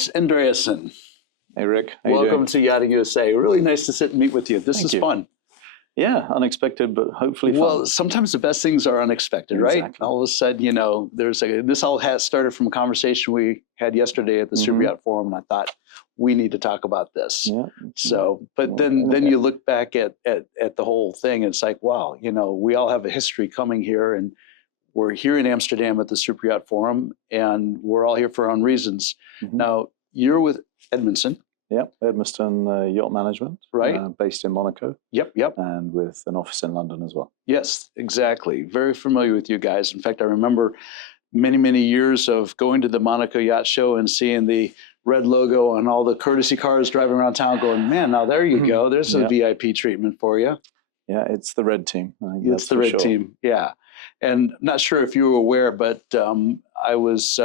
Chris Andreason. Hey, Rick. How you Welcome doing? to Yachting USA. Really nice to sit and meet with you. This is fun. Yeah, unexpected, but hopefully fun. Well, sometimes the best things are unexpected, right? Exactly. All of a sudden, you know, this all has started from a conversation we had yesterday at the Super Yacht Forum, and I thought we need to talk about this. Yeah. So, but then you look back at the whole thing, and it's like, wow, you know, we all have a history coming here, and we're here in Amsterdam at the Super Yacht Forum, and we're all here for our own reasons. Now, you're with Edmiston. Yep, Edmiston Yacht Management, right? Based in Monaco. Yep. And with an office in London as well. Yes, exactly. Very familiar with you guys. In fact, I remember many years of going to the Monaco Yacht Show and seeing the red logo on all the courtesy cars driving around town going, man, now there you go. There's a VIP treatment for you. Yeah, it's the red team. It's the red team, yeah. And I'm not sure if you were aware, but I was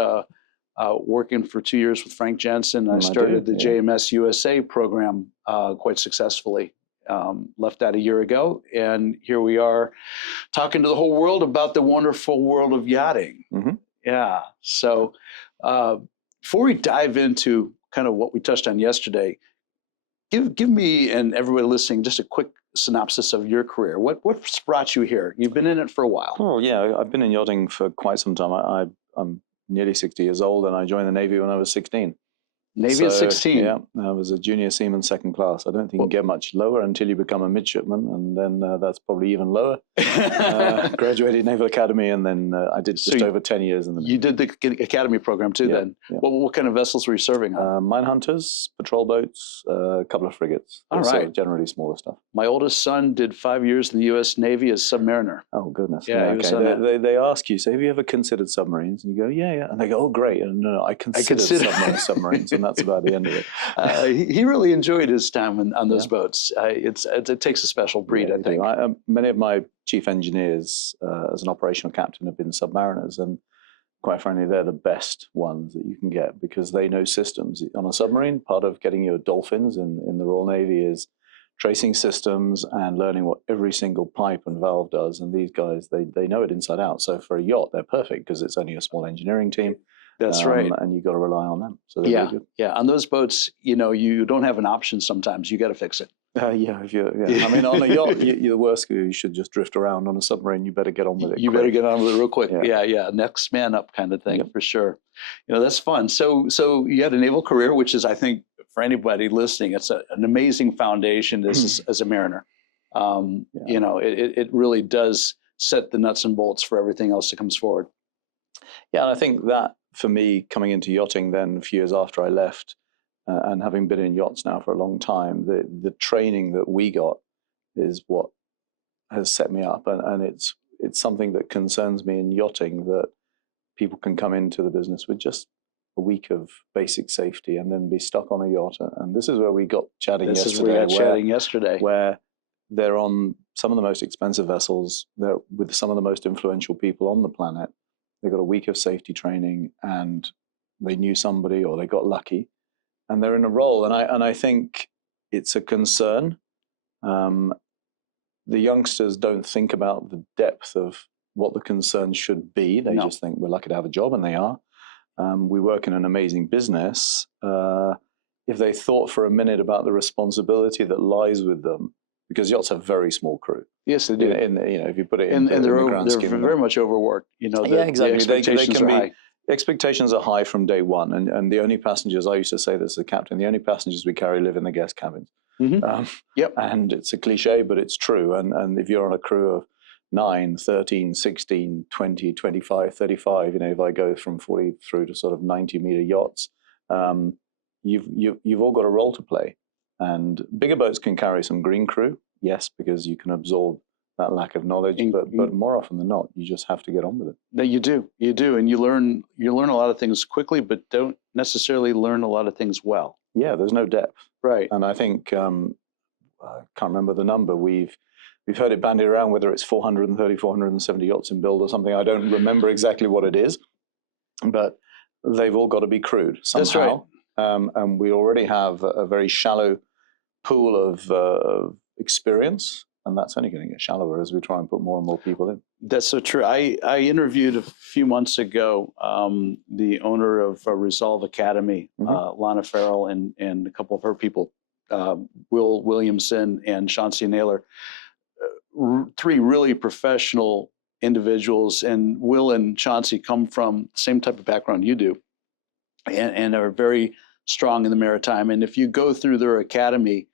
working for 2 years with Frank Jensen. I started the JMS USA program quite successfully. Left that a year ago, and here we are talking to the whole world about the wonderful world of yachting. Yeah. So before we dive into kind of what we touched on yesterday, give me and everybody listening just a quick synopsis of your career. What's brought you here? You've been in it for a while. Oh yeah, I've been in yachting for quite some time. I'm nearly 60 years old, and I joined the Navy when I was 16. Navy at 16? Yeah, I was a junior seaman, second class. I don't think you can get much lower until you become a midshipman, and then that's probably even lower. Graduated Naval Academy, and then I did just over 10 years in the Navy. You did the Academy program too, then? Yeah. What kind of vessels were you serving on? Mine hunters, patrol boats, a couple of frigates. All right. Generally smaller stuff. My oldest son did 5 years in the U.S. Navy as submariner. Oh, goodness. Yeah, okay. They ask you, so have you ever considered submarines? And you go, yeah. And they go, oh, great. And no, I consider submarines, and that's about the end of it. He really enjoyed his time on those boats. It takes a special breed, I think. Many of my chief engineers as an operational captain have been submariners, and quite frankly, they're the best ones that you can get because they know systems. On a submarine, part of getting your dolphins in the Royal Navy is tracing systems and learning what every single pipe and valve does. And these guys, they know it inside out. So for a yacht, they're perfect because it's only a small engineering team. That's right. And you've got to rely on them. So they're really good. Yeah. On those boats, you know, you don't have an option sometimes. You got to fix it. I mean, on a yacht, you're the worst. You should just drift around. On a submarine, you better get on with it. You better get on with it real quick. Yeah. Next man up kind of thing, for sure. You know, that's fun. So you had a naval career, which is, I think, for anybody listening, it's an amazing foundation as a mariner. You know, it really does set the nuts and bolts for everything else that comes forward. Yeah, and I think that, for me, coming into yachting then a few years after I left, and having been in yachts now for a long time, the training that we got is what has set me up, and it's something that concerns me in yachting, that people can come into the business with just a week of basic safety and then be stuck on a yacht. And this is where we got chatting yesterday. This is where we got chatting yesterday. Where they're on some of the most expensive vessels, they're with some of the most influential people on the planet. They got a week of safety training, and they knew somebody, or they got lucky, and they're in a role. And I think it's a concern. The youngsters don't think about the depth of what the concern should be. They just think we're lucky to have a job, and they are. We work in an amazing business. If they thought for a minute about the responsibility that lies with them, because yachts have very small crew. Yes, they do. If you put it in, and they're very much overworked. You know, exactly. The expectations are high. Expectations are high from day one, and the only passengers, I used to say this as a captain, the only passengers we carry live in the guest cabins. And it's a cliche, but it's true. And if you're on a crew of 9, 13, 16, 20, 25, 35, you know, if I go from 40 through to sort of 90-meter yachts, you've all got a role to play. And bigger boats can carry some green crew, yes, because you can absorb that lack of knowledge. But more often than not, you just have to get on with it. No, you do, and you learn a lot of things quickly, but don't necessarily learn a lot of things well. Yeah, there's no depth, right? And I think I can't remember the number. We've heard it bandied around whether it's 430, 470 yachts in build or something. I don't remember exactly what it is, but they've all got to be crewed somehow. That's right. And we already have a very shallow pool of experience and that's only going to get shallower as we try and put more and more people in. That's so true. I interviewed a few months ago the owner of Resolve Academy, Lana Farrell, and a couple of her people, Will Williamson and Chauncey Naylor, three really professional individuals. And Will and Chauncey come from the same type of background you do, and are very strong in the maritime. And if you go through their academy,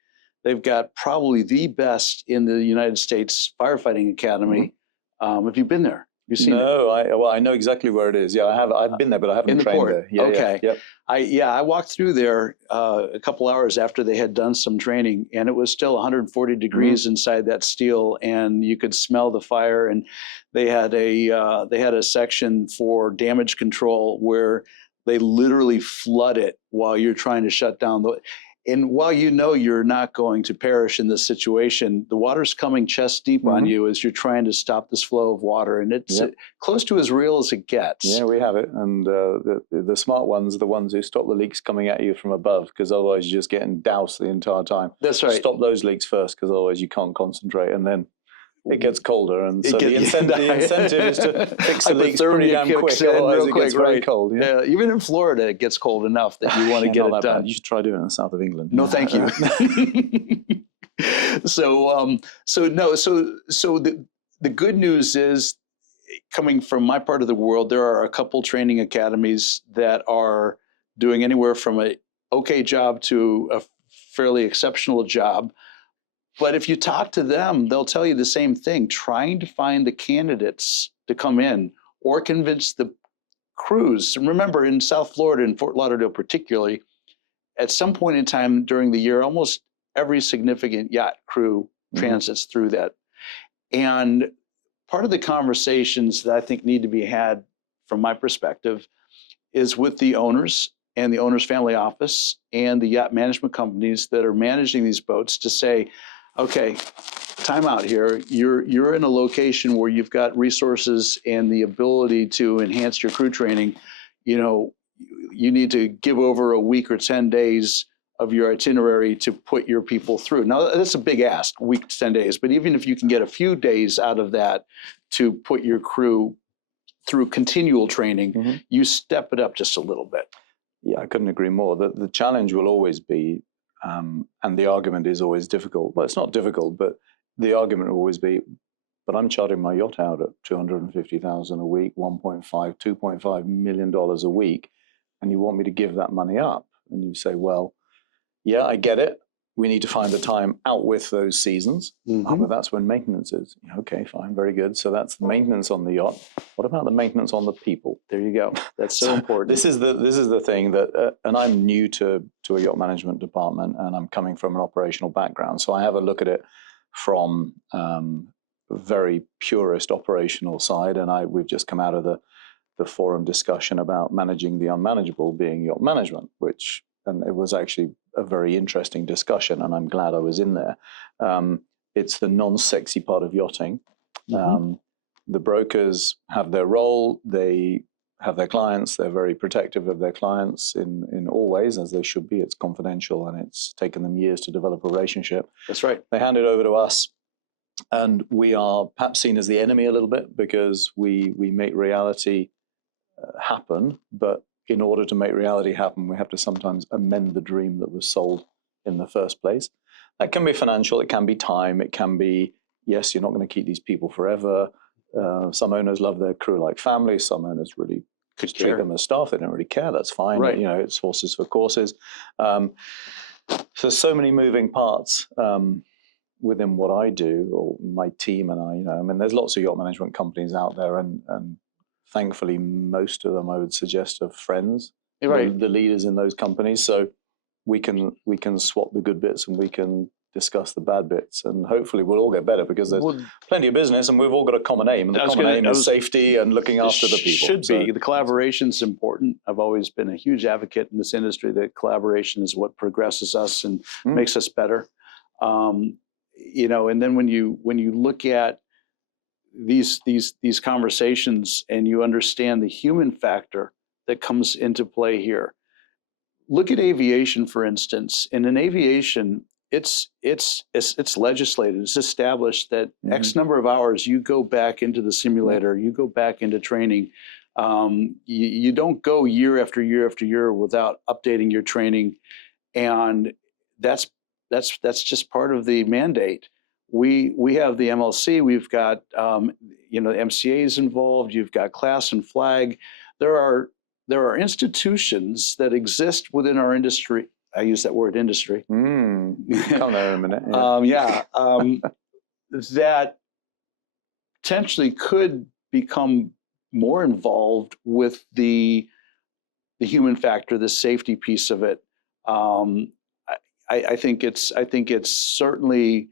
they've got probably the best in the United States firefighting academy. Have you been there? You've seen it? I know exactly where it is. Yeah, I've been there, but I haven't trained there. Yeah, okay. Yeah, yep. I walked through there a couple hours after they had done some training, and it was still 140 degrees inside that steel, and you could smell the fire. And they had a section for damage control where they literally flood it while you're trying to shut down the. And while you know you're not going to perish in this situation, the water's coming chest deep on you as you're trying to stop this flow of water. And it's close to as real as it gets. Yeah, we have it. And the smart ones are the ones who stop the leaks coming at you from above, because otherwise you're just getting doused the entire time. That's right. Stop those leaks first, because otherwise you can't concentrate. And then it gets colder. And so the incentive is to fix the leaks pretty damn quick. Otherwise it gets very cold. Yeah, even in Florida, it gets cold enough that you want to get it done. You should try doing it in the south of England. No, thank you. So the good news is, coming from my part of the world, there are a couple training academies that are doing anywhere from a okay job to a fairly exceptional job. But if you talk to them, they'll tell you the same thing, trying to find the candidates to come in or convince the crews. And remember, in South Florida and Fort Lauderdale particularly, at some point in time during the year, almost every significant yacht crew transits through that. And part of the conversations that I think need to be had, from my perspective, is with the owners and the owner's family office and the yacht management companies that are managing these boats to say, okay, time out here. You're in a location where you've got resources and the ability to enhance your crew training. You know, you need to give over a week or 10 days of your itinerary to put your people through. Now, that's a big ask, a week to 10 days. But even if you can get a few days out of that to put your crew through continual training, you step it up just a little bit. Yeah, I couldn't agree more. The challenge will always be, and the argument is always difficult. Well, it's not difficult, but the argument will always be, but I'm chartering my yacht out at $250,000 a week, $2.5 million a week, and you want me to give that money up? And you say, well, yeah, I get it. We need to find the time out with those seasons, but that's when maintenance is. Okay, fine, very good. So that's the maintenance on the yacht. What about the maintenance on the people? There you go. That's so important. This is the thing that, and I'm new to a yacht management department, and I'm coming from an operational background, so I have a look at it from very purist operational side. And we've just come out of the forum discussion about managing the unmanageable being yacht management, and it was actually a very interesting discussion, and I'm glad I was in there. It's the non-sexy part of yachting. The brokers have their role. They have their clients. They're very protective of their clients in all ways, as they should be. It's confidential, and it's taken them years to develop a relationship. That's right. They hand it over to us, and we are perhaps seen as the enemy a little bit, because we make reality happen, but in order to make reality happen, we have to sometimes amend the dream that was sold in the first place. That can be financial, it can be time, it can be, yes, you're not going to keep these people forever. Some owners love their crew like family, some owners really just treat them as staff, they don't really care, that's fine. Right. You know, it's horses for courses. So many moving parts within what I do, or my team and I, I mean, there's lots of yacht management companies out there, and thankfully, most of them, I would suggest, are friends, right, the leaders in those companies. So we can swap the good bits and we can discuss the bad bits, and hopefully we'll all get better, because there's plenty of business and we've all got a common aim. And the common aim is safety and looking after the people. Should be. The collaboration's important. I've always been a huge advocate in this industry that collaboration is what progresses us and makes us better. And then when you look at these conversations and you understand the human factor that comes into play here. Look at aviation, for instance. And in aviation, it's legislated. It's established that X number of hours you go back into the simulator, you go back into training. You don't go year after year after year without updating your training, and that's just part of the mandate. We have the MLC. We've got MCA's involved. You've got class and flag. There are institutions that exist within our industry. I use that word industry. Come there in a minute. That potentially could become more involved with the human factor, the safety piece of it. I think it's certainly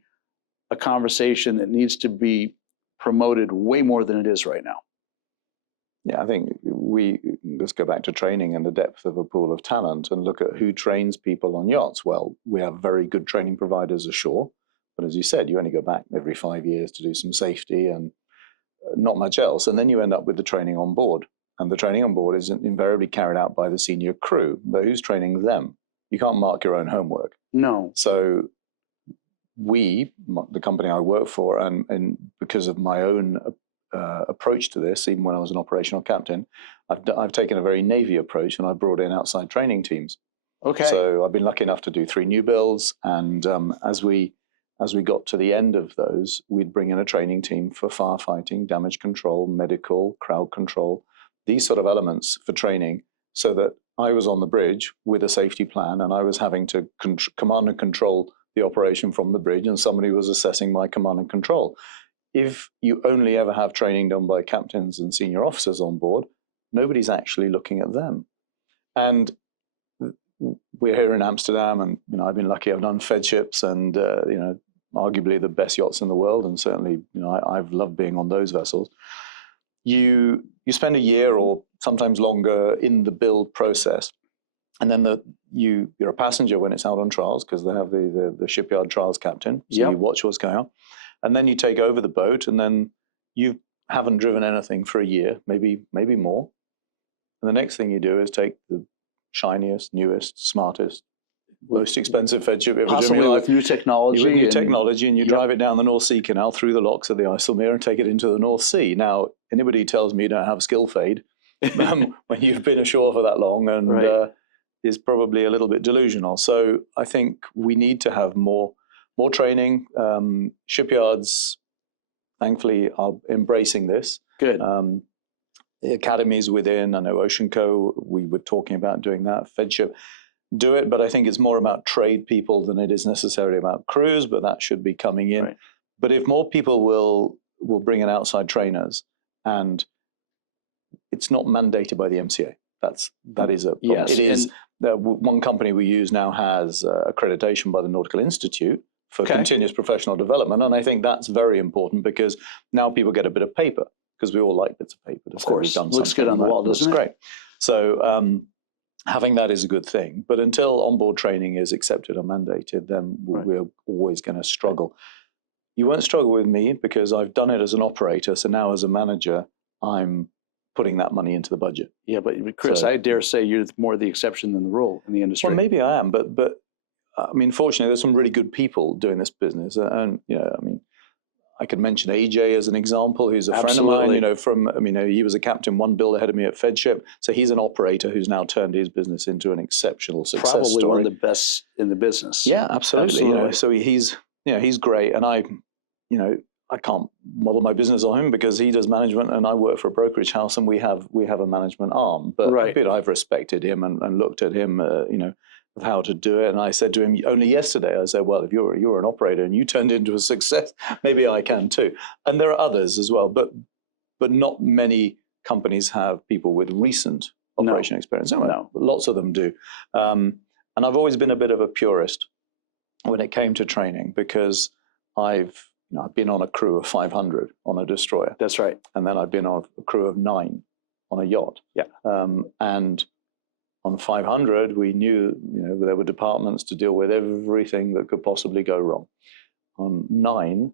a conversation that needs to be promoted way more than it is right now. Yeah, I think let's go back to training and the depth of a pool of talent and look at who trains people on yachts. Well, we have very good training providers ashore, but as you said, you only go back every 5 years to do some safety and not much else. And then you end up with the training on board. And the training on board is invariably carried out by the senior crew, but who's training them? You can't mark your own homework. No. So the company I work for, and because of my own approach to this, even when I was an operational captain, I've taken a very Navy approach, and I brought in outside training teams. Okay. So I've been lucky enough to do 3 new builds, and as we got to the end of those, we'd bring in a training team for firefighting, damage control, medical, crowd control, these sort of elements for training, so that I was on the bridge with a safety plan, and I was having to command and control the operation from the bridge, and somebody was assessing my command and control. If you only ever have training done by captains and senior officers on board, nobody's actually looking at them. And we're here in Amsterdam, and I've been lucky. I've done Fed ships, and arguably the best yachts in the world, and certainly I've loved being on those vessels. You spend a year or sometimes longer in the build process, and then you're a passenger when it's out on trials, because they have the shipyard trials captain, so you watch what's going on. And then you take over the boat, and then you haven't driven anything for a year, maybe more. And the next thing you do is take the shiniest, newest, smartest, most expensive Fed ship ever driven. Possibly with new technology. With new technology, and you drive it down the North Sea Canal through the locks of the IJsselmeer and take it into the North Sea. Now, anybody who tells me you don't have skill fade when you've been ashore for that long and is probably a little bit delusional. So I think we need to have more training. Shipyards, thankfully, are embracing this. Good. The academies within, I know Ocean Co, we were talking about doing that. Fedship do it, but I think it's more about trade people than it is necessarily about crews, but that should be coming in. Right. But if more people will bring in outside trainers, and it's not mandated by the MCA, that is a problem. Yes. It is. One company we use now has accreditation by the Nautical Institute for continuous professional development, and I think that's very important, because now people get a bit of paper, because we all like bits of paper. Of course, looks good on the wall, doesn't it? Great. So having that is a good thing, but until onboard training is accepted or mandated, then we're always going to struggle. You won't struggle with me, because I've done it as an operator, so now as a manager, I'm putting that money into the budget. Yeah, but Chris, I dare say you're more the exception than the rule in the industry. Well, maybe I am, but I mean, fortunately, there's some really good people doing this business, and I mean, I could mention AJ as an example, who's a friend of mine. He was a captain 1 build ahead of me at Fedship, so he's an operator who's now turned his business into an exceptional success Probably story. One of the best in the business. Yeah, absolutely. So he's great, and I can't model my business on him, because he does management and I work for a brokerage house, and we have a management arm. But I've respected him and looked at him, of how to do it. And I said to him only yesterday, I said, well, if you're an operator and you turned into a success, maybe I can too. And there are others as well, but not many companies have people with recent operation experience. No, lots of them do. And I've always been a bit of a purist when it came to training, because I've been on a crew of 500 on a destroyer. That's right. And then I've been on a crew of 9 on a yacht. Yeah. And on 500, we knew there were departments to deal with everything that could possibly go wrong. On 9,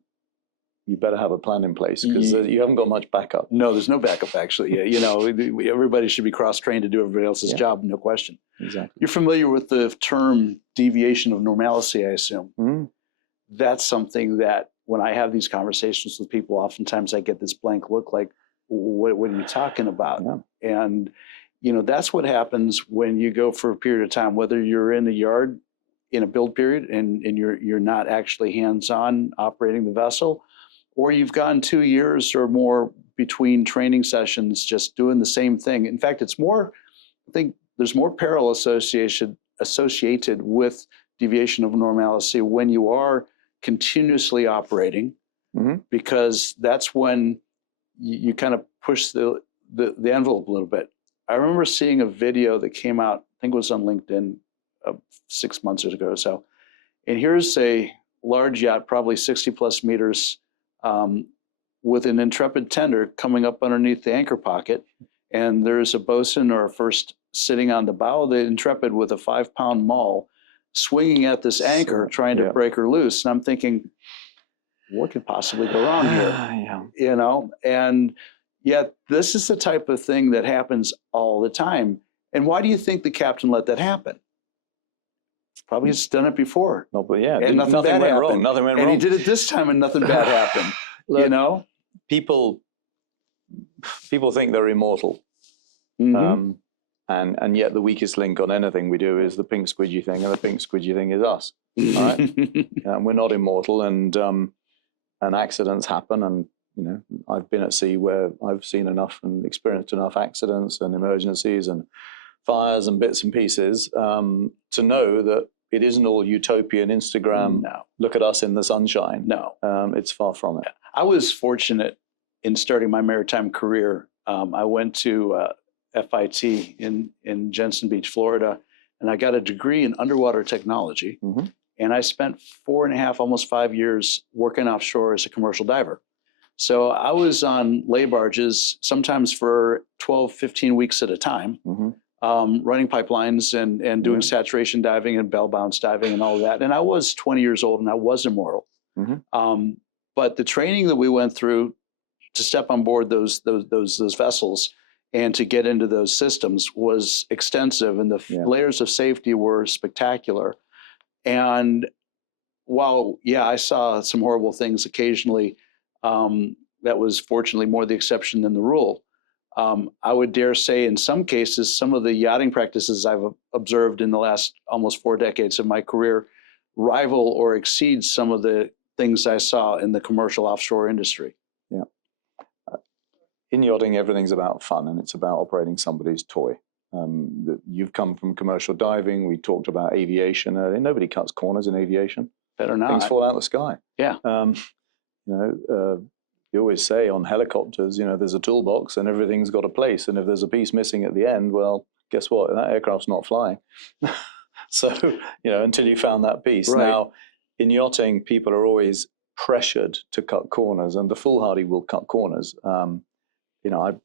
you better have a plan in place because you haven't got much backup. No, there's no backup actually. Yeah, you know, everybody should be cross-trained to do everybody else's job, no question. Exactly. You're familiar with the term deviation of normalcy, I assume. Mm. That's something that when I have these conversations with people, oftentimes I get this blank look like, what are you talking about? Yeah. And, you know, that's what happens when you go for a period of time, whether you're in the yard in a build period and you're not actually hands-on operating the vessel, or you've gone 2 years or more between training sessions just doing the same thing. In fact, it's more, I think there's more peril associated with deviation of normalcy when you are continuously operating, because that's when you kind of push the envelope a little bit. I remember seeing a video that came out, I think it was on LinkedIn 6 months ago or so. And here's a large yacht, probably 60 plus meters, with an Intrepid tender coming up underneath the anchor pocket. And there's a bosun or a first sitting on the bow of the Intrepid with a 5-pound maul swinging at this anchor, trying to break her loose. And I'm thinking, what could possibly go wrong here? You know, and yet this is the type of thing that happens all the time. And why do you think the captain let that happen? Probably has done it before. No, but yeah, and nothing bad went happened. wrong. Nothing went and wrong. And he did it this time and nothing bad happened. Look, you know? People think they're immortal. And yet the weakest link on anything we do is the pink squidgy thing, and the pink squidgy thing is us. All right? And we're not immortal, and accidents happen. And you know, I've been at sea where I've seen enough and experienced enough accidents and emergencies and fires and bits and pieces to know that it isn't all utopian Instagram. No. Look at us in the sunshine. No, it's far from it. I was fortunate in starting my maritime career. I went to FIT in Jensen Beach, Florida, and I got a degree in underwater technology. And I spent 4.5, almost 5 years working offshore as a commercial diver. So I was on lay barges, sometimes for 12, 15 weeks at a time, running pipelines and doing saturation diving and bell bounce diving and all of that. And I was 20 years old and I was immortal. But the training that we went through to step on board those vessels and to get into those systems was extensive, and the layers of safety were spectacular. And while, I saw some horrible things occasionally, that was fortunately more the exception than the rule. I would dare say in some cases, some of the yachting practices I've observed in the last almost 4 decades of my career rival or exceed some of the things I saw in the commercial offshore industry. Yeah. In yachting, everything's about fun, and it's about operating somebody's toy. You've come from commercial diving. We talked about aviation. Nobody cuts corners in aviation. Better not. Things fall out of the sky. Yeah. You always say on helicopters, there's a toolbox and everything's got a place. And if there's a piece missing at the end, well, guess what? That aircraft's not flying. So, until you found that piece. Right. Now, in yachting, people are always pressured to cut corners, and the foolhardy will cut corners. I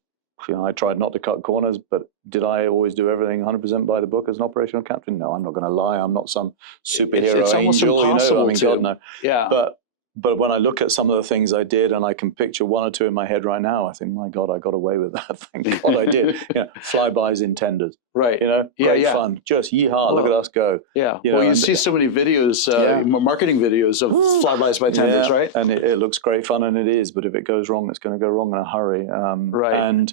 tried not to cut corners, but did I always do everything 100% by the book as an operational captain? No, I'm not going to lie. I'm not some superhero it's almost angel. impossible to. God, no. Yeah. But when I look at some of the things I did, and I can picture 1 or 2 in my head right now, I think, my God, I got away with that. Thank God I did. Flybys in tenders. Right. Great fun. Just yeehaw, look at us go. Yeah. You see so many videos, marketing videos of flybys by tenders, right? And it looks great fun, and it is. But if it goes wrong, it's going to go wrong in a hurry. Right. And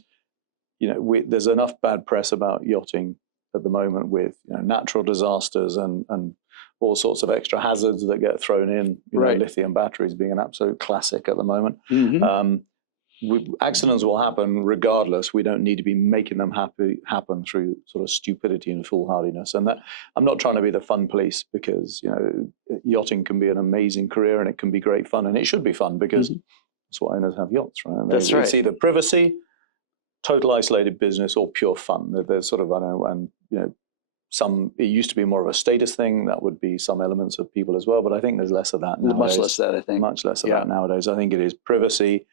there's enough bad press about yachting at the moment with natural disasters and all sorts of extra hazards that get thrown in. Lithium batteries being an absolute classic at the moment. Accidents will happen regardless. We don't need to be making them happen through sort of stupidity and foolhardiness. And that I'm not trying to be the fun police, because yachting can be an amazing career and it can be great fun, and it should be fun because that's why owners have yachts, right? That's right. It's either privacy, total isolated business, or pure fun. There's sort of, it used to be more of a status thing. That would be some elements of people as well, but I think there's less of that nowadays. Much less of that, I think. Much less of that nowadays. I think it is privacy,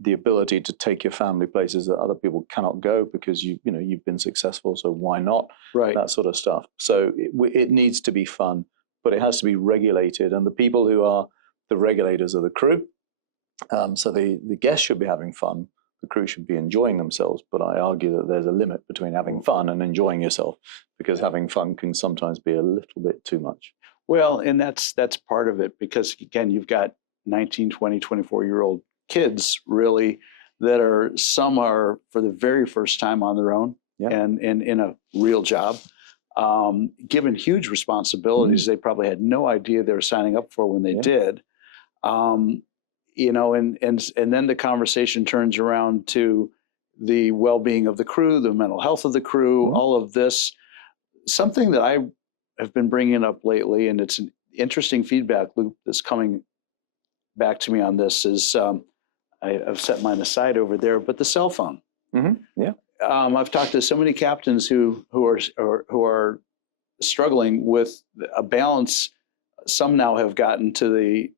the ability to take your family places that other people cannot go because you've been successful, so why not? Right. That sort of stuff. So it needs to be fun, but it has to be regulated, and the people who are the regulators are the crew. So the guests should be having fun. The crew should be enjoying themselves. But I argue that there's a limit between having fun and enjoying yourself, because having fun can sometimes be a little bit too much. Well, and that's part of it, because again, you've got 19, 20, 24-year-old kids really that are, some are for the very first time on their own, and in a real job, given huge responsibilities they probably had no idea they were signing up for when they did. You know, and then the conversation turns around to the well-being of the crew, the mental health of the crew, all of this. Something that I have been bringing up lately, and it's an interesting feedback loop that's coming back to me on this, is I've set mine aside over there, but the cell phone. I've talked to so many captains who are struggling with a balance. Some now have gotten to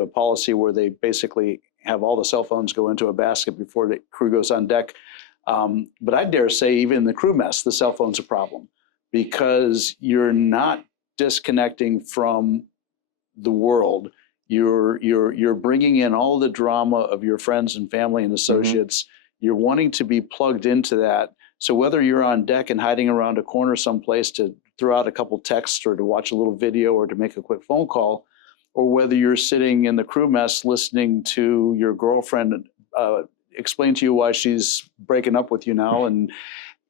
a policy where they basically have all the cell phones go into a basket before the crew goes on deck. But I dare say even in the crew mess, the cell phone's a problem, because you're not disconnecting from the world. You're bringing in all the drama of your friends and family and associates. You're wanting to be plugged into that. So whether you're on deck and hiding around a corner someplace to throw out a couple texts or to watch a little video or to make a quick phone call, or whether you're sitting in the crew mess listening to your girlfriend explain to you why she's breaking up with you now, and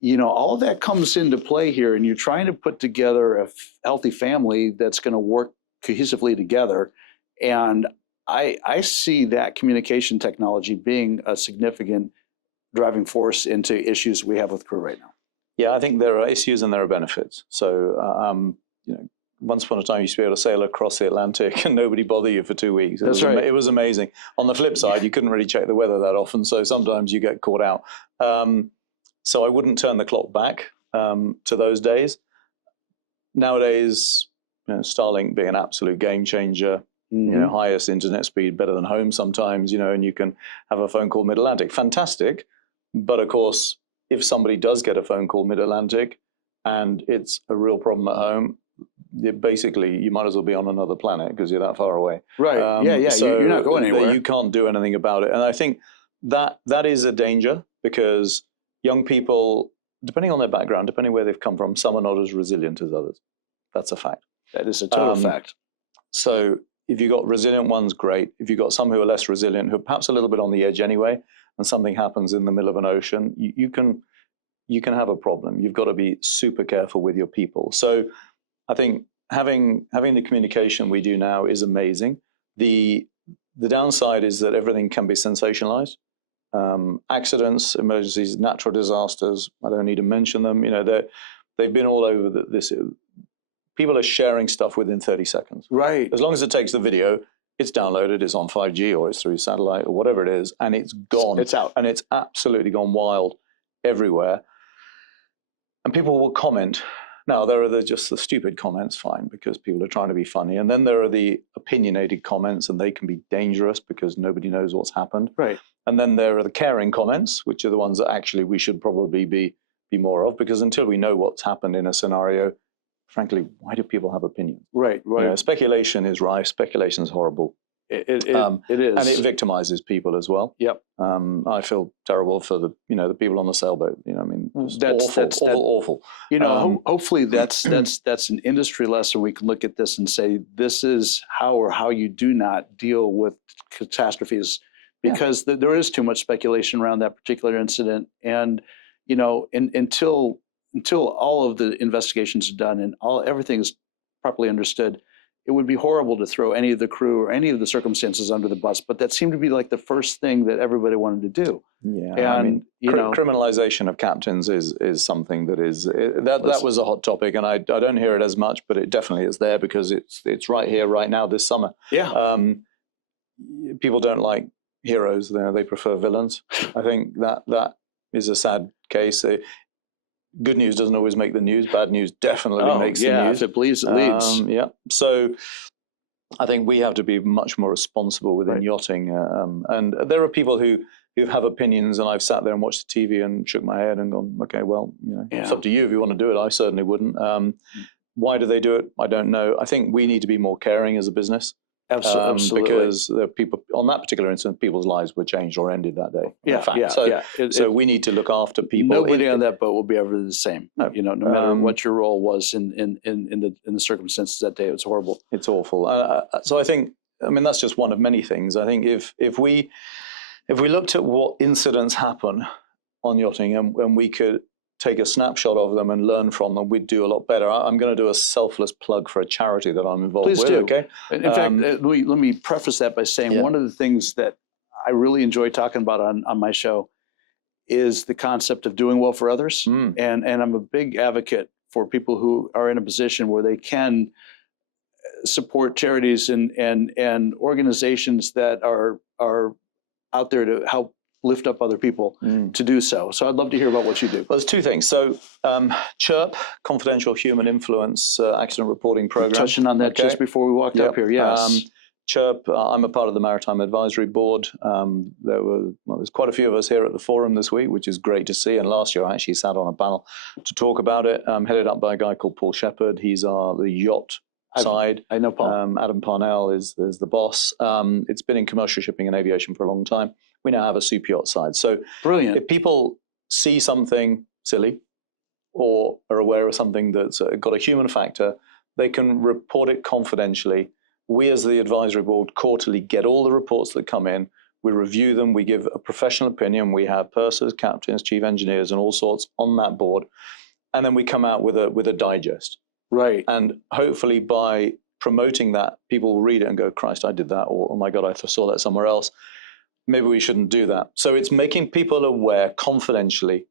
you know, all of that comes into play here, and you're trying to put together a healthy family that's going to work cohesively together. And I see that communication technology being a significant driving force into issues we have with crew right now. Yeah, I think there are issues and there are benefits. So, you know, once upon a time, you used to be able to sail across the Atlantic and nobody bother you for 2 weeks. That's right. It was amazing. On the flip side, you couldn't really check the weather that often, so sometimes you get caught out. So I wouldn't turn the clock back to those days. Nowadays, you know, Starlink being an absolute game changer, you know, highest internet speed, better than home sometimes, you know, and you can have a phone call mid-Atlantic. Fantastic. But of course, if somebody does get a phone call mid-Atlantic and it's a real problem at home, basically you might as well be on another planet because you're that far away. Right. So you're not going anywhere. You can't do anything about it. And I think that is a danger, because young people, depending on their background, depending where they've come from, some are not as resilient as others. That's a fact. That is a total fact. So if you've got resilient ones, great. If you've got some who are less resilient, who are perhaps a little bit on the edge anyway, and something happens in the middle of an ocean, you can have a problem. You've got to be super careful with your people. So I think having the communication we do now is amazing. The downside is that everything can be sensationalized. Accidents, emergencies, natural disasters, I don't need to mention them. You know, they've been all over this. People are sharing stuff within 30 seconds. Right. As long as it takes the video, it's downloaded, it's on 5G or it's through satellite or whatever it is, and it's gone. It's out. And it's absolutely gone wild everywhere. And people will comment. Now, there are just the stupid comments, fine, because people are trying to be funny. And then there are the opinionated comments, and they can be dangerous because nobody knows what's happened. Right. And then there are the caring comments, which are the ones that actually we should probably be more of, because until we know what's happened in a scenario, frankly, why do people have opinions? Right. You know, speculation is rife. Speculation is horrible. It is, and it victimizes people as well. Yep. I feel terrible for the people on the sailboat. You know, I mean, that's awful. You know, hopefully that's an industry lesson. We can look at this and say this is how you do not deal with catastrophes, because there is too much speculation around that particular incident, and you know, until all of the investigations are done and everything is properly understood, it would be horrible to throw any of the crew or any of the circumstances under the bus. But that seemed to be like the first thing that everybody wanted to do. Yeah, and, I mean, criminalization of captains is something that is that was a hot topic, and I don't hear it as much, but it definitely is there because it's right here, right now, this summer. Yeah. People don't like heroes; they prefer villains. I think that is a sad case. Good news doesn't always make the news. Bad news definitely makes the news. If it bleeds, it leads. So I think we have to be much more responsible within yachting. And there are people who have opinions, and I've sat there and watched the TV and shook my head and gone, okay, well, you know, it's up to you if you want to do it. I certainly wouldn't. Why do they do it? I don't know. I think we need to be more caring as a business. Absolutely. Because the people on that particular instance, people's lives were changed or ended that day. Yeah, in fact. yeah. So we need to look after people. Nobody on that boat will be ever the same. No, no matter what your role was in the circumstances that day. It was horrible. It's awful. So I think, that's just one of many things. I think if we looked at what incidents happen on yachting and we could take a snapshot of them and learn from them, we'd do a lot better. I'm going to do a selfless plug for a charity that I'm involved with. Please do. Okay. In fact, let me preface that by saying one of the things that I really enjoy talking about on my show is the concept of doing well for others. And I'm a big advocate for people who are in a position where they can support charities and organizations that are out there to help lift up other people to do so. So I'd love to hear about what you do. Well, there's two things. So CHIRP, Confidential Human Influence Accident Reporting Program. Touching on that just before we walked up here, yes. CHIRP, I'm a part of the Maritime Advisory Board. There's quite a few of us here at the forum this week, which is great to see. And last year I actually sat on a panel to talk about it, headed up by a guy called Paul Shepherd. He's the yacht side. I know Paul. Adam Parnell is the boss. It's been in commercial shipping and aviation for a long time. We now have a super yacht side. So brilliant. If people see something silly or are aware of something that's got a human factor, they can report it confidentially. We as the advisory board quarterly get all the reports that come in. We review them. We give a professional opinion. We have pursers, captains, chief engineers, and all sorts on that board. And then we come out with a digest. Right. And hopefully by promoting that, people will read it and go, Christ, I did that. Or, oh my God, I saw that somewhere else. Maybe we shouldn't do that. So it's making people aware confidentially.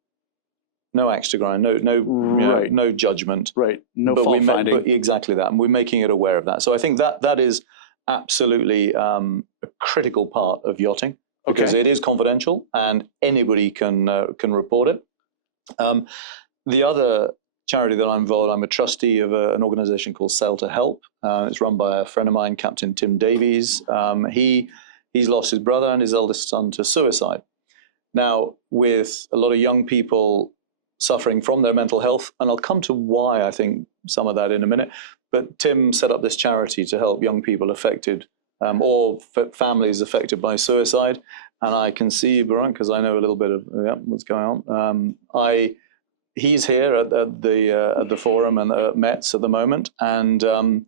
No axe to grind, no judgment. Right, no fault finding. Exactly that, and we're making it aware of that. So I think that is absolutely a critical part of yachting, because it is confidential and anybody can report it. The other charity that I'm involved, I'm a trustee of an organization called Sail to Help. It's run by a friend of mine, Captain Tim Davies. He's lost his brother and his eldest son to suicide. Now, with a lot of young people suffering from their mental health, and I'll come to why I think some of that in a minute, but Tim set up this charity to help young people affected or families affected by suicide. And I can see you, Baran, because I know a little bit of what's going on. He's here at the forum and at METS at the moment, and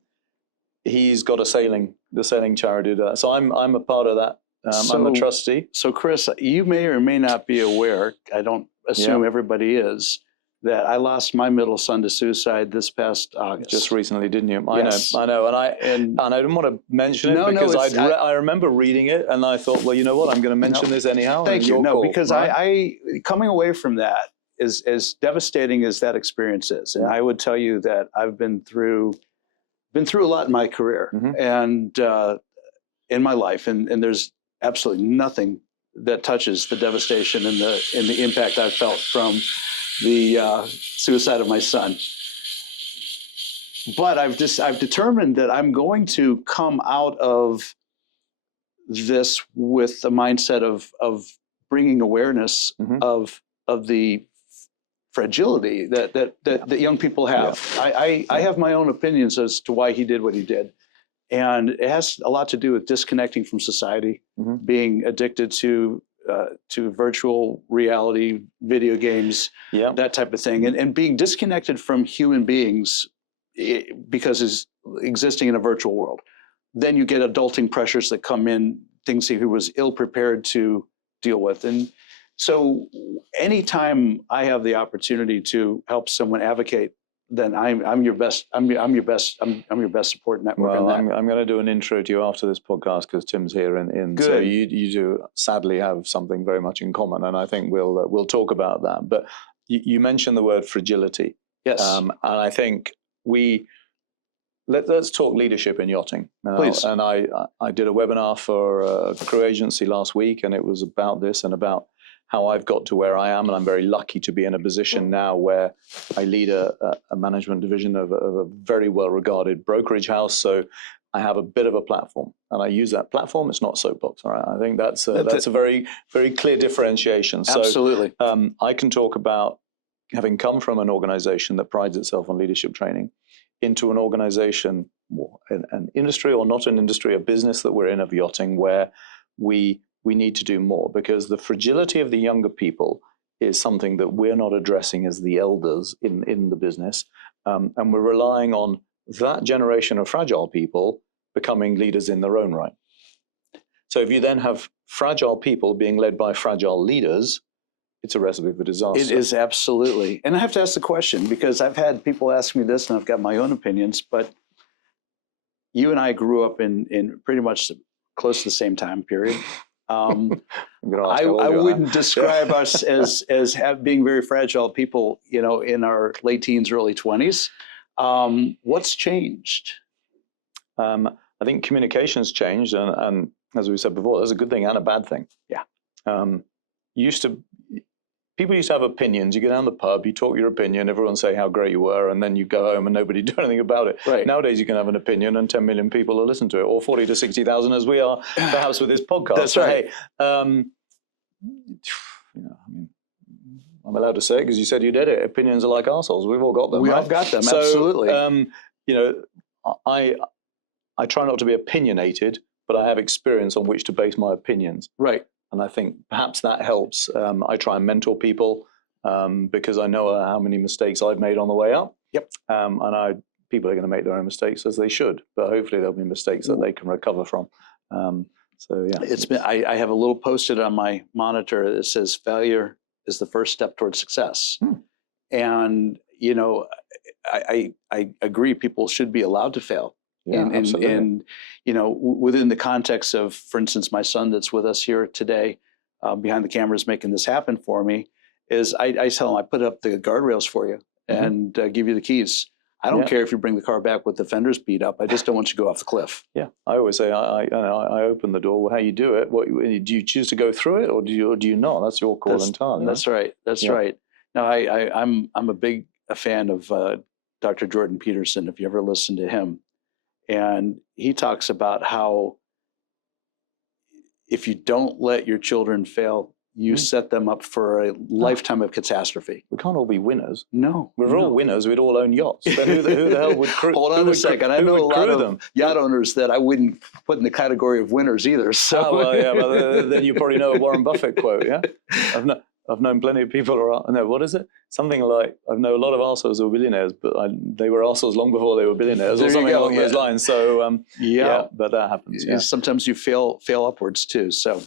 he's got the sailing charity. So I'm a part of that. I'm a trustee. So Chris, you may or may not be aware, I don't assume everybody is, that I lost my middle son to suicide this past August. Just recently, didn't you? Yes. I know. And I didn't want to mention it because I remember reading it and I thought, well, you know what, I'm going to mention this anyhow. Thank you. No, because I coming away from that is as devastating as that experience is. And I would tell you that I've been through a lot in my career and in my life, and there's absolutely nothing that touches the devastation and the impact I've felt from the suicide of my son. But I've determined that I'm going to come out of this with the mindset of bringing awareness of the fragility that young people have. I have my own opinions as to why he did what he did. And it has a lot to do with disconnecting from society, being addicted to virtual reality, video games, that type of thing, and being disconnected from human beings because he's existing in a virtual world. Then you get adulting pressures that come in, things he was ill prepared to deal with. And so anytime I have the opportunity to help someone advocate, then I'm your best support network. Well, I'm going to do an intro to you after this podcast because Tim's here, so you do sadly have something very much in common, and I think we'll talk about that. But you mentioned the word fragility, yes, and I think let's talk leadership in yachting. Please. And I did a webinar for a crew agency last week, and it was about this and about how I've got to where I am, and I'm very lucky to be in a position now where I lead a management division of a very well-regarded brokerage house. So I have a bit of a platform, and I use that platform. It's not soapbox, all right? I think that's a very, very clear differentiation. Absolutely. So I can talk about having come from an organization that prides itself on leadership training into an organization an industry or not an industry, a business that we're in of yachting, where we need to do more, because the fragility of the younger people is something that we're not addressing as the elders in the business. And we're relying on that generation of fragile people becoming leaders in their own right. So if you then have fragile people being led by fragile leaders, it's a recipe for disaster. It is, absolutely. And I have to ask the question, because I've had people ask me this and I've got my own opinions, but you and I grew up in pretty much close to the same time period. I wouldn't describe us as being very fragile people, you know, in our late teens, early 20s. What's changed? I think communication's changed, and as we said before, there's a good thing and a bad thing. Yeah. People used to have opinions. You go down the pub, you talk your opinion, everyone say how great you were, and then you go home and nobody do anything about it. Right. Nowadays, you can have an opinion and 10 million people will listen to it, or 40 to 60,000 as we are, perhaps with this podcast. That's right. Hey, I'm allowed to say it because you said you did it. Opinions are like arseholes. We've all got them. We right? all got them, so, absolutely. I try not to be opinionated, but I have experience on which to base my opinions. Right. And I think perhaps that helps. I try and mentor people because I know how many mistakes I've made on the way up. Yep. And people are going to make their own mistakes, as they should, but hopefully there'll be mistakes that they can recover from. So yeah, it's been. I have a little post-it on my monitor that says "Failure is the first step towards success," and you know, I agree. People should be allowed to fail. Yeah, absolutely. And you know, within the context of, for instance, my son that's with us here today, behind the cameras making this happen for me, is I tell him, I put up the guardrails for you and give you the keys. I don't care if you bring the car back with the fenders beat up. I just don't want you to go off the cliff. Yeah, I always say I open the door. Well, how you do it? Do you choose to go through it, or do you not? That's your call entirely. That's right. That's right. Now I'm a big fan of Dr. Jordan Peterson. If you ever listen to him. And he talks about how if you don't let your children fail, you set them up for a lifetime of catastrophe. We can't all be winners. No. We're all winners. We'd all own yachts. Then who the hell would crew? Hold on a second. I know a lot of yacht owners that I wouldn't put in the category of winners either. So. Oh, well, yeah, but then you probably know a Warren Buffett quote, yeah? I've known plenty of people who are, no, what is it? Something like, I've known a lot of arseholes who are billionaires, but they were arseholes long before they were billionaires, or something along those lines. So, but that happens. Yeah. Sometimes you fail upwards too. So,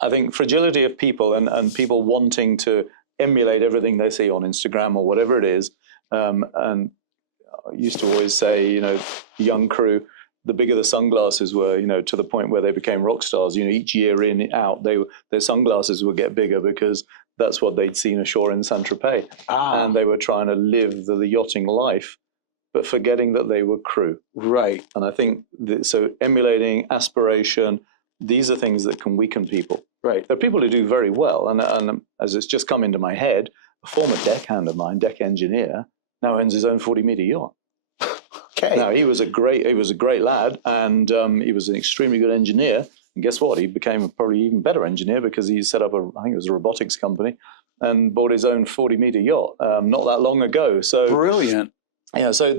I think fragility of people and people wanting to emulate everything they see on Instagram or whatever it is. And I used to always say, you know, the young crew, the bigger the sunglasses were, you know, to the point where they became rock stars, you know, each year in, out, their sunglasses would get bigger because that's what they'd seen ashore in Saint-Tropez. And they were trying to live the yachting life, but forgetting that they were crew. Right. And I think, so emulating, aspiration, these are things that can weaken people. Right. There are people who do very well. And as it's just come into my head, a former deckhand of mine, deck engineer, now owns his own 40-meter yacht. Okay. Now, he was a great lad, and he was an extremely good engineer. And guess what? He became a probably even better engineer because he set up I think it was a robotics company, and bought his own 40-meter yacht not that long ago. So brilliant. Yeah. So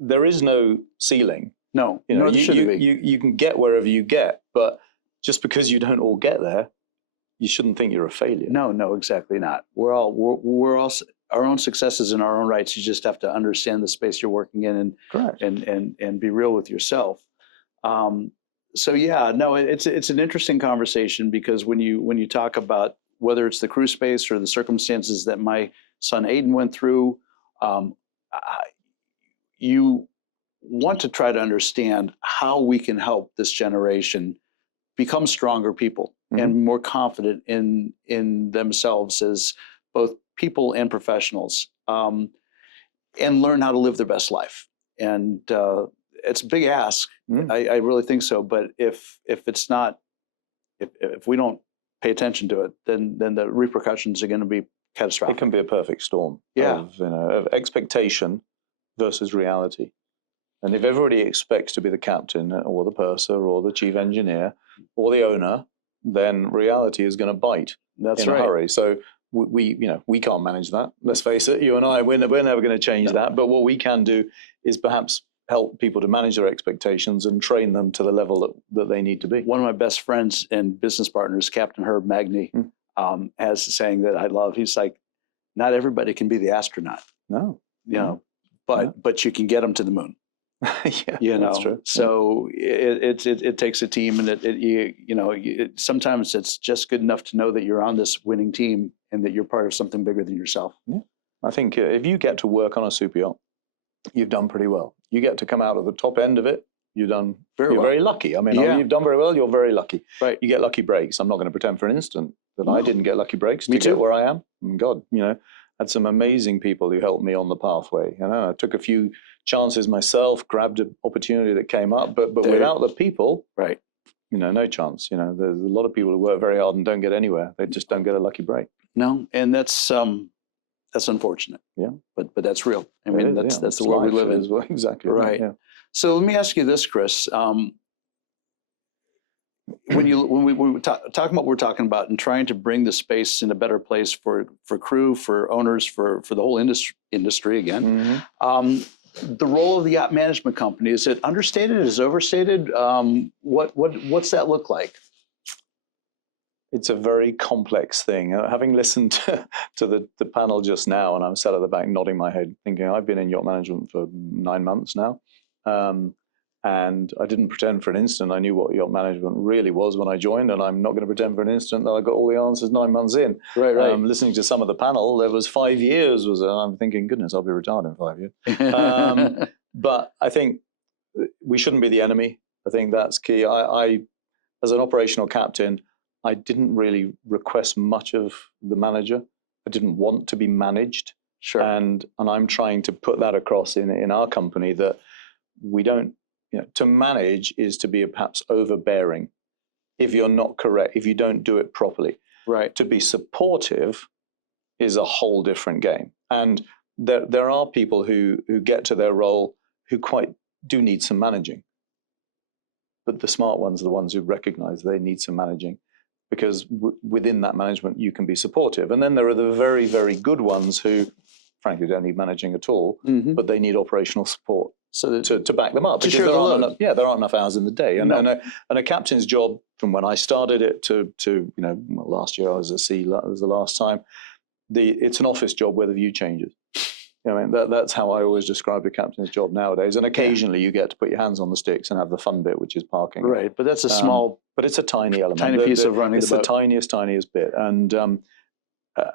there is no ceiling. No. You know, you can get wherever you get, but just because you don't all get there, you shouldn't think you're a failure. No, exactly not. We're all our own successes in our own rights. You just have to understand the space you're working in and be real with yourself. So yeah, no, it's an interesting conversation, because when you talk about whether it's the crew space or the circumstances that my son Aiden went through, you want to try to understand how we can help this generation become stronger people and more confident in themselves as both people and professionals, and learn how to live their best life. And it's a big ask. I really think so. But if it's not, if we don't pay attention to it, then the repercussions are going to be catastrophic. It can be a perfect storm. Yeah. Of expectation versus reality. And if everybody expects to be the captain or the purser or the chief engineer or the owner, then reality is going to bite in a hurry. So we can't manage that. Let's face it, you and I, we're never going to change that. But what we can do is perhaps help people to manage their expectations and train them to the level that they need to be. One of my best friends and business partners, Captain Herb Magny, has a saying that I love. He's like, not everybody can be the astronaut. No. You know, but you can get them to the moon. Yeah, you know, that's true. So it takes a team, and sometimes it's just good enough to know that you're on this winning team and that you're part of something bigger than yourself. Yeah, I think if you get to work on a super yacht, you've done pretty well. You get to come out at the top end of it, you're very lucky. I mean, you've done very well. You're very lucky. Right. You get lucky breaks. I'm not going to pretend for an instant that I didn't get lucky breaks to get where I am. And God, had some amazing people who helped me on the pathway. I took a few chances myself, grabbed an opportunity that came up, but without the people, right? No chance. There's a lot of people who work very hard and don't get anywhere. They just don't get a lucky break. No, and that's unfortunate. Yeah, but that's real. I mean, that's the world we live in. As well. Exactly. Right. Yeah. So let me ask you this, Chris. When we talking about what we're talking about and trying to bring the space in a better place for crew, for owners, for the whole industry again, the role of the yacht management company, is it understated? Is it overstated? What's that look like? It's a very complex thing. Having listened to the panel just now, and I'm sat at the back nodding my head, thinking I've been in yacht management for 9 months now. And I didn't pretend for an instant I knew what yacht management really was when I joined, and I'm not going to pretend for an instant that I got all the answers 9 months in. Right. Listening to some of the panel, there was 5 years. I'm thinking, goodness, I'll be retired in 5 years. But I think we shouldn't be the enemy. I think that's key. I as an operational captain, I didn't really request much of the manager. I didn't want to be managed. Sure. And I'm trying to put that across in our company, that we don't, to manage is to be perhaps overbearing if you're not correct, if you don't do it properly. Right. To be supportive is a whole different game. And there are people who get to their role who quite do need some managing. But the smart ones are the ones who recognize they need some managing, because within that management, you can be supportive. And then there are the very, very good ones who, frankly, don't need managing at all, but they need operational support to back them up. Because there aren't enough hours in the day. And, and a captain's job, from when I started it to last year I was at sea, that was the last time, it's an office job where the view changes. I mean, that's how I always describe a captain's job nowadays. And occasionally you get to put your hands on the sticks and have the fun bit, which is parking. Right, but that's a small... but it's a tiny element. Tiny piece of running the boat. It's the tiniest bit. And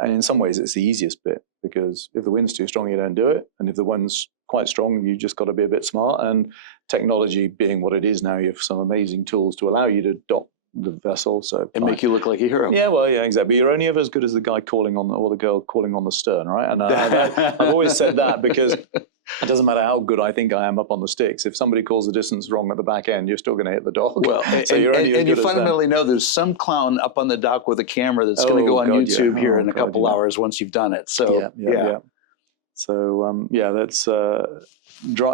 in some ways it's the easiest bit, because if the wind's too strong, you don't do it. And if the wind's quite strong, you just got to be a bit smart. And technology being what it is now, you have some amazing tools to allow you to dock the vessel, and make you look like a hero. Yeah, well, yeah, exactly. You're only ever as good as the guy calling on or the girl calling on the stern, right? And I've always said that, because it doesn't matter how good I think I am up on the sticks. If somebody calls the distance wrong at the back end, you're still going to hit the dock. Well, so you fundamentally know there's some clown up on the dock with a camera that's going to go on YouTube here in a couple hours once you've done it. So yeah. So that's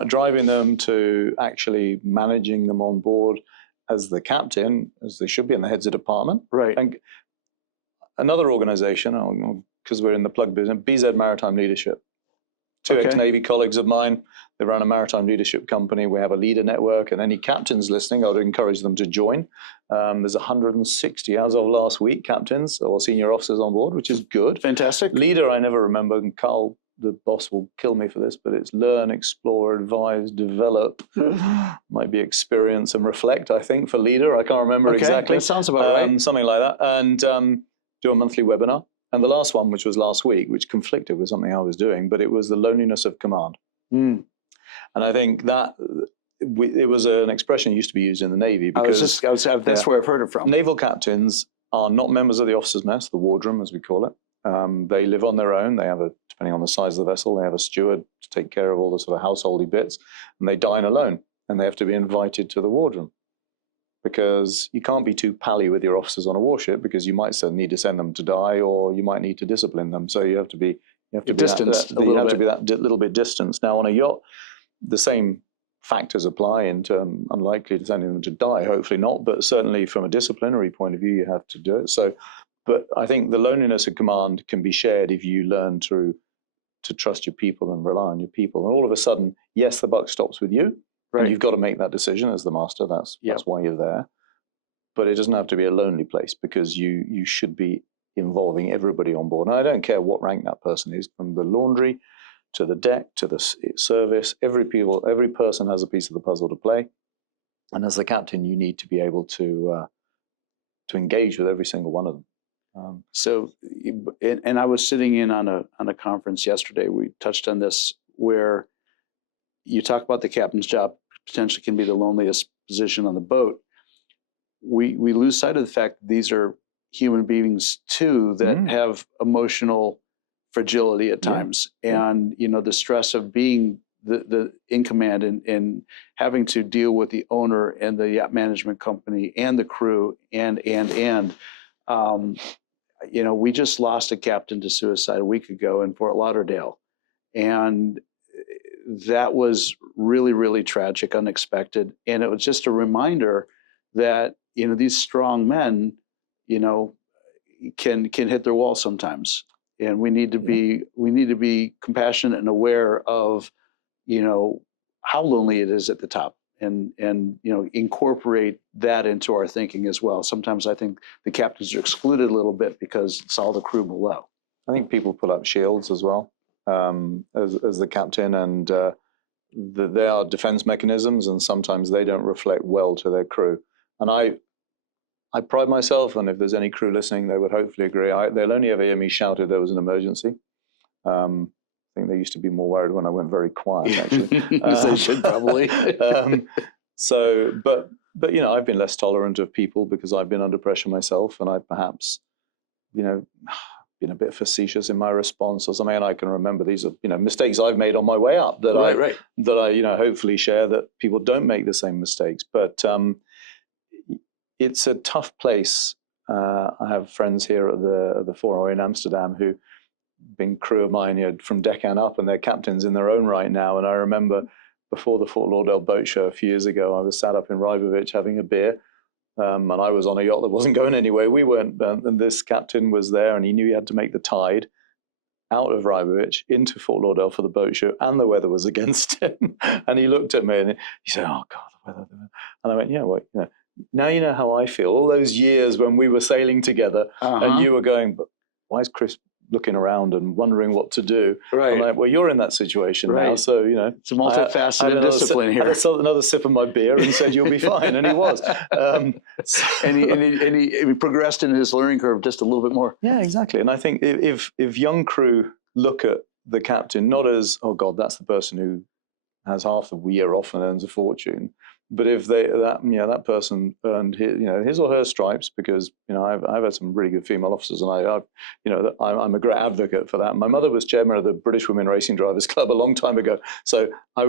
driving them to actually managing them on board as the captain, as they should be in the heads of department. Right. And another organization, because we're in the plug business, BZ Maritime Leadership. Two ex-Navy colleagues of mine, they run a maritime leadership company. We have a leader network, and any captains listening, I would encourage them to join. There's 160, as of last week, captains or senior officers on board, which is good. Fantastic. Leader, I never remember, and Carl, the boss, will kill me for this, but it's learn, explore, advise, develop, might be experience and reflect, I think, for leader. I can't remember exactly. That sounds about right. Something like that. And do a monthly webinar. And the last one, which was last week, which conflicted with something I was doing, but it was the loneliness of command. And I think that it was an expression that used to be used in the Navy. Because that's where I've heard it from. Naval captains are not members of the officers' mess, the wardroom, as we call it. They live on their own. They have depending on the size of the vessel, they have a steward to take care of all the sort of householdy bits, and they dine alone, and they have to be invited to the wardroom, because you can't be too pally with your officers on a warship, because you might need to send them to die, or you might need to discipline them. So you have to be distanced a little bit distanced. Now on a yacht, the same factors apply in terms, unlikely to sending them to die, hopefully not, but certainly from a disciplinary point of view, you have to do it. So But I think the loneliness of command can be shared if you learn to trust your people and rely on your people. And all of a sudden, yes, the buck stops with you. Right. And you've got to make that decision as the master. That's why you're there. But it doesn't have to be a lonely place, because you should be involving everybody on board. And I don't care what rank that person is, from the laundry to the deck to the service. Every person has a piece of the puzzle to play. And as the captain, you need to be able to engage with every single one of them. And I was sitting in on a conference yesterday. We touched on this, where you talk about the captain's job potentially can be the loneliest position on the boat. We lose sight of the fact that these are human beings too that have emotional fragility at times, and the stress of being the in command and having to deal with the owner and the yacht management company and the crew and we just lost a captain to suicide a week ago in Fort Lauderdale, and that was really, really tragic, unexpected, and it was just a reminder that these strong men can hit their wall sometimes, and we need to be compassionate and aware of how lonely it is at the top, and incorporate that into our thinking as well. Sometimes I think the captains are excluded a little bit because it's all the crew below. I think people put up shields as well as the captain, and they are defense mechanisms, and sometimes they don't reflect well to their crew. And I pride myself, and if there's any crew listening, they would hopefully agree. They'll only ever hear me shout if there was an emergency. I think they used to be more worried when I went very quiet, actually. They should probably. But I've been less tolerant of people because I've been under pressure myself, and I perhaps, been a bit facetious in my response or something. And I can remember these are, mistakes I've made on my way up that I hopefully share, that people don't make the same mistakes. But it's a tough place. I have friends here at the Forum in Amsterdam who been crew of mine from deckhand up, and they're captains in their own right now. And I remember before the Fort Lauderdale boat show a few years ago, I was sat up in Rybovich having a beer, and I was on a yacht that wasn't going anywhere. We weren't, and this captain was there, and he knew he had to make the tide out of Rybovich into Fort Lauderdale for the boat show, and the weather was against him. And he looked at me and he said, "Oh God, the weather." And I went, "Yeah, well, now you know how I feel. All those years when we were sailing together, and you were going, but why is Chris looking around and wondering what to do?" Right. I'm like, well, you're in that situation now, so it's a multifaceted discipline here. I had another sip of my beer and said, "You'll be fine," and he was. And he progressed in his learning curve just a little bit more. Yeah, exactly. And I think if young crew look at the captain not as, "Oh God, that's the person who has half the year off and earns a fortune," but if that person earned his or her stripes, because I've had some really good female officers, and I'm a great advocate for that. My mother was chairman of the British Women Racing Drivers Club a long time ago, so I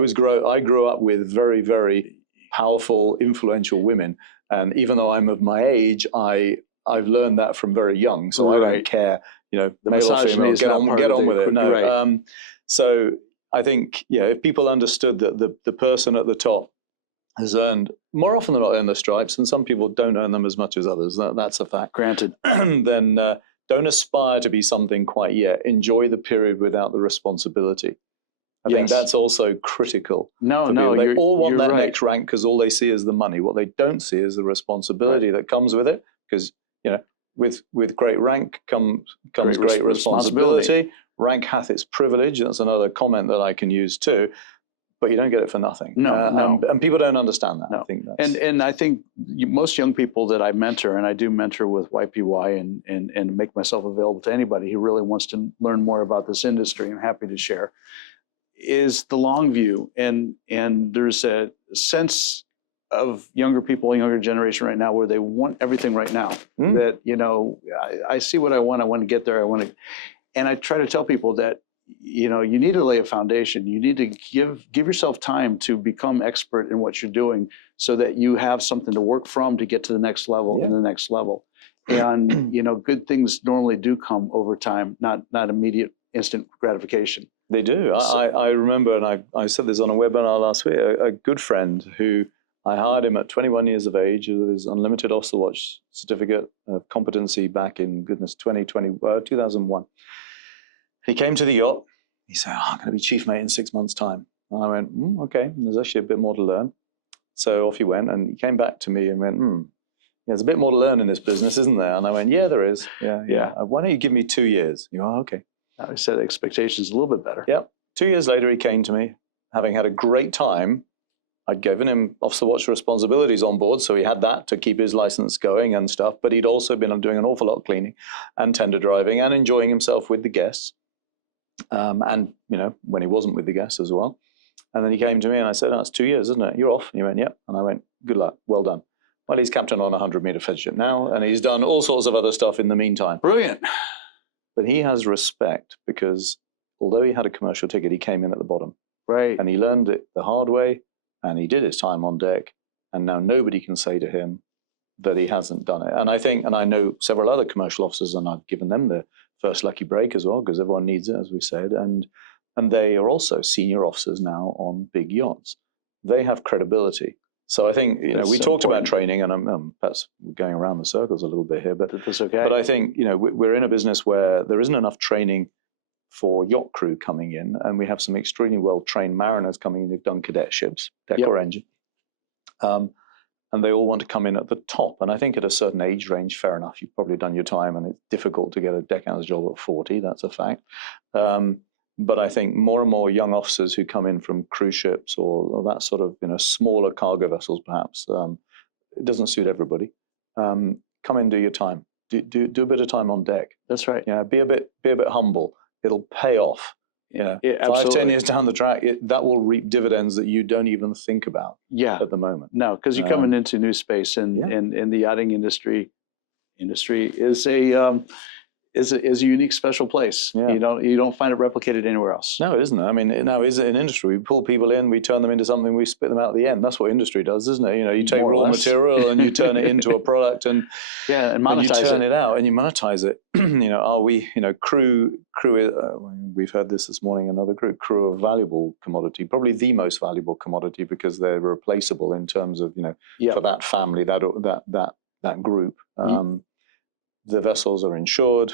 grew up with very, very powerful, influential women, and even though I'm of my age, I've learned that from very young, so I don't care, the male or female, get on with it. No, right. So I think if people understood that the person at the top has earned, more often than not, earned the stripes, and some people don't earn them as much as others. That's a fact. Granted. Then don't aspire to be something quite yet. Enjoy the period without the responsibility. I think that's also critical. They all want that next rank because all they see is the money. What they don't see is the responsibility that comes with it. Because with great rank comes great responsibility. Rank hath its privilege. That's another comment that I can use too. But you don't get it for nothing. No. And people don't understand that. No. I think that's... And I think most young people that I mentor, and I do mentor with YPY and make myself available to anybody who really wants to learn more about this industry, I'm happy to share, is the long view. And there's a sense of younger people, younger generation right now, where they want everything right now. That, I see what I want to get there, and I try to tell people that you need to lay a foundation. You need to give yourself time to become expert in what you're doing, so that you have something to work from to get to the next level and the next level. And good things normally do come over time, not immediate instant gratification. They do. I remember, and I said this on a webinar last week, a good friend who I hired him at 21 years of age with his unlimited off the watch certificate of competency back in, 2001. He came to the yacht. He said, I'm going to be chief mate in 6 months' time. And I went, okay, there's actually a bit more to learn. So off he went, and he came back to me and went, there's a bit more to learn in this business, isn't there? And I went, yeah, there is. Yeah. Why don't you give me 2 years? You go, okay. I set expectations a little bit better. Yep. 2 years later, he came to me, having had a great time. I'd given him off-the-watch responsibilities on board, so he had that to keep his license going and stuff. But he'd also been doing an awful lot of cleaning and tender driving and enjoying himself with the guests. And, when he wasn't with the guests as well. And then he came to me and I said, that's 2 years, isn't it? You're off. And he went, yep. And I went, good luck. Well done. Well, he's captain on a 100-meter fedget now, and he's done all sorts of other stuff in the meantime. Brilliant. But he has respect because although he had a commercial ticket, he came in at the bottom. Right. And he learned it the hard way, and he did his time on deck. And now nobody can say to him that he hasn't done it. And I know several other commercial officers, and I've given them the first lucky break as well, because everyone needs it, as we said. And they are also senior officers now on big yachts. They have credibility. So I think, we talked about training, and I'm perhaps going around the circles a little bit here, but that's okay. But I think, we're in a business where there isn't enough training for yacht crew coming in, and we have some extremely well-trained mariners coming in who've done cadetships, deck or engine. And they all want to come in at the top. And I think at a certain age range, fair enough, you've probably done your time, and it's difficult to get a deckhand's job at 40, that's a fact. But I think more and more young officers who come in from cruise ships or that sort of, smaller cargo vessels, perhaps, it doesn't suit everybody. Come in, do your time. Do a bit of time on deck. That's right. Yeah, be a bit humble. It'll pay off. Yeah, 5-10 years down the track, that will reap dividends that you don't even think about. At the moment. No, because you're coming into new space, and the yachting industry is a unique, special place. Yeah. You don't find it replicated anywhere else. No, it isn't. I mean, now is it an industry? We pull people in, we turn them into something, we spit them out at the end. That's what industry does, isn't it? You take raw material and you turn it into a product, and and monetize you turn it out and you monetize it. Are we, crew? We've heard this morning. Another group, crew, a valuable commodity, probably the most valuable commodity because they're replaceable in terms of for that family, that group. The vessels are insured.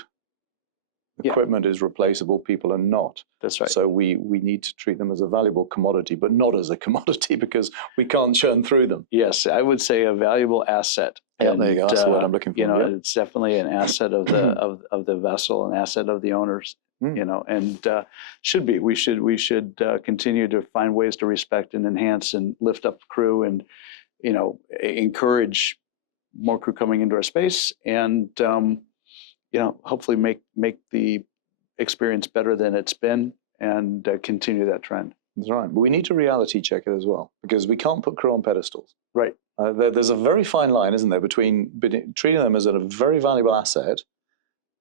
Equipment is replaceable. People are not. That's right. So we need to treat them as a valuable commodity, but not as a commodity because we can't churn through them. Yes, I would say a valuable asset. Yeah, there you go. That's the word I'm looking for. It's definitely an asset of the of the vessel, an asset of the owners. And should be. We should continue to find ways to respect and enhance and lift up the crew, and encourage more crew coming into our space, and hopefully make the experience better than it's been, and continue that trend. That's right. But we need to reality check it as well, because we can't put crew on pedestals. Right. There's a very fine line, isn't there, between treating them as a very valuable asset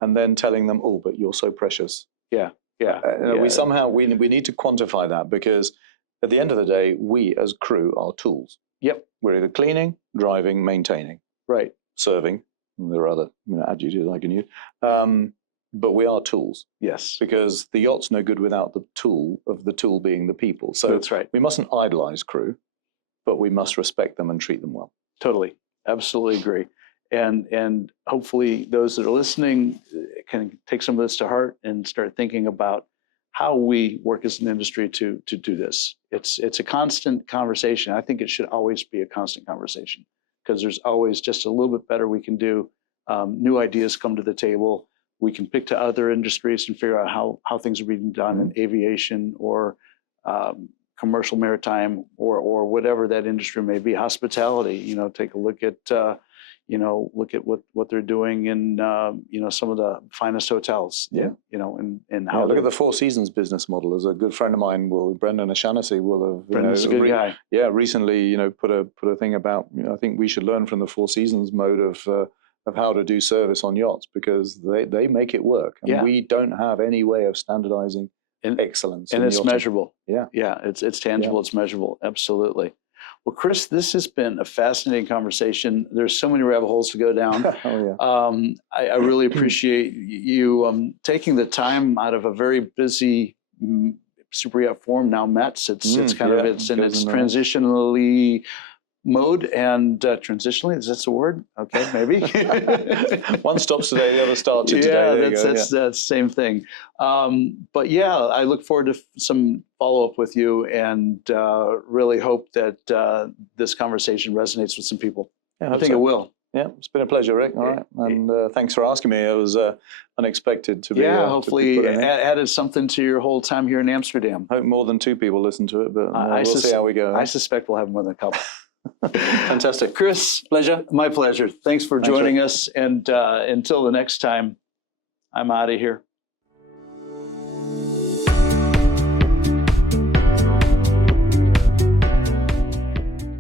and then telling them, oh, but you're so precious. Yeah. We need to quantify that, because at the end of the day, we as crew are tools. Yep. We're either cleaning, driving, maintaining. Right. Serving. There are other adjectives I can use. But we are tools. Yes. Because the yacht's no good without the tool being the people. So that's right. We mustn't idolize crew, but we must respect them and treat them well. Totally. Absolutely agree. And hopefully those that are listening can take some of this to heart and start thinking about how we work as an industry to do this. It's a constant conversation. I think it should always be a constant conversation, because there's always just a little bit better we can do. New ideas come to the table. We can pick to other industries and figure out how things are being done in aviation or commercial maritime or whatever that industry may be. Hospitality, take a look at what they're doing in some of the finest hotels. And how look at the Four Seasons business model. As a good friend of mine, Brendan O'Shaughnessy, will have Brendan's a good guy. Yeah, recently put a thing about. I think we should learn from the Four Seasons mode of how to do service on yachts, because they make it work, and we don't have any way of standardizing excellence. And it's measurable. Yeah, it's tangible. It's measurable. Absolutely. Well, Chris, this has been a fascinating conversation. There's so many rabbit holes to go down. I really appreciate you taking the time out of a very busy super yacht forum now, METS. It's in its transitionally mode and transitionally. Is that a word? Okay, maybe. One stops today, the other starts today. Yeah, that's the same thing. But yeah, I look forward to some follow-up with you, and really hope that this conversation resonates with some people. Yeah, I think it will. Yeah, it's been a pleasure, Rick. All right, and thanks for asking me. It was unexpected to be. Yeah, hopefully added something to your whole time here in Amsterdam. Hope more than 2 people listen to it, but we'll see how we go. I suspect we'll have more than a couple. Fantastic. Chris, pleasure. My pleasure. Thanks for joining us. And until the next time, I'm out of here.